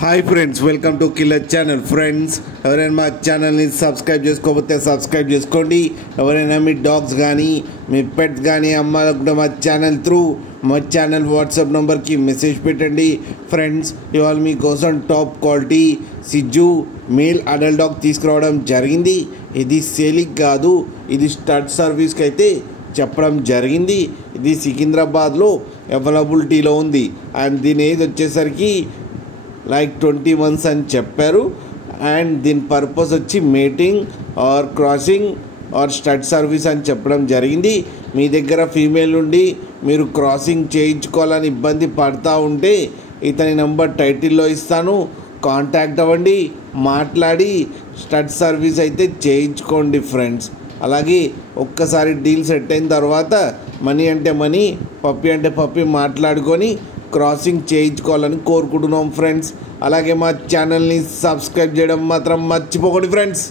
Hi friends, welcome to killer channel. Friends, ఎవరైనా మా ఛానల్ని సబ్స్క్రైబ్ చేసుకోకపోతే సబ్స్క్రైబ్ చేసుకోండి. ఎవరైనా మీ డాగ్స్ కానీ మీ పెట్స్ కానీ అమ్మాలనుకుంటే మా ఛానల్ వాట్సాప్ నెంబర్కి మెసేజ్ పెట్టండి. ఫ్రెండ్స్, ఇవాళ మీకోసం టాప్ క్వాలిటీ సిజ్జు మేల్ అడల్ట్ డాగ్ తీసుకురావడం జరిగింది. ఇది సేలింగ్ కాదు, ఇది స్టడ్ సర్వీస్కి అయితే చెప్పడం జరిగింది. ఇది సికింద్రాబాద్లో అవైలబిలిటీలో ఉంది. అండ్ దీని ఏజ్ వచ్చేసరికి 20 months అని చెప్పారు. అండ్ దీని పర్పస్ వచ్చి mating or crossing or stud service అని చెప్పడం జరిగింది. మీ దగ్గర ఫీమేల్ నుండి మీరు క్రాసింగ్ చేయించుకోవాలని ఇబ్బంది పడుతూ ఉంటే ఇతని నంబర్ టైటిల్లో ఇస్తాను, కాంటాక్ట్ అవ్వండి, మాట్లాడి స్టడ్ సర్వీస్ అయితే చేయించుకోండి ఫ్రెండ్స్. అలాగే ఒక్కసారి డీల్ సెట్ అయిన తర్వాత మనీ అంటే మనీ, పప్పి అంటే పప్పి మాట్లాడుకొని క్రాసింగ్ చేయించుకోవాలని కోరుకుంటున్నాం ఫ్రెండ్స్. అలాగే మా ఛానల్ని సబ్స్క్రైబ్ చేయడం మాత్రం మర్చిపోకండి ఫ్రెండ్స్.